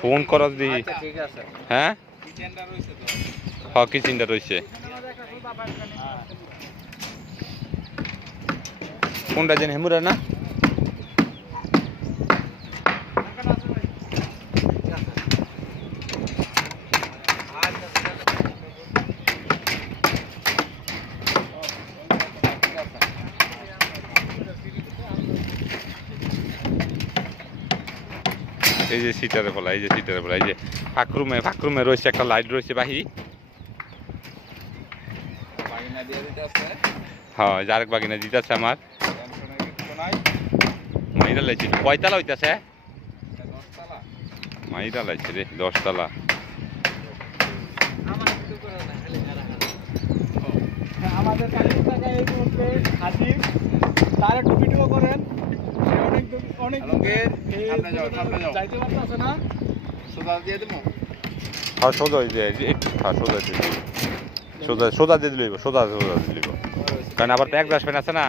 phone করা দি ঠিক আছে হ্যাঁ কিচেনটা রইছে তো হ্যাঁ কিচেনটা রয়েছে কোনটা যেন হেমুরা না এই যে সিটারে বলা এই যে সিটারে বলা এই যে ফাঁকরুমে রয়েছে একটা লাইট রয়েছে বাহি বাগিনা দিয়ে দিতে আছে হ্যাঁ যারেক বাগিনা দিতেছে আমার টেনশনের কিছু নাই মাইরা লাইছে কয়তালা হইতাছে 10 তলা মাইরা লাইছে রে 10 তালা আমাদের কাছে টাকা এই মুহূর্তে হাজির তার একটু ভিডিও করেন অনেক সামনে যাও যাইতে পারতেছে না সোজা দিয়ে দেবো হ্যাঁ সোজা দিয়ে হ্যাঁ সোজা দিয়ে সোজা দিয়ে দিলেই সোজা দিয়ে দিলেই কারণ আবার তো এক দাস ফ্যান আছে না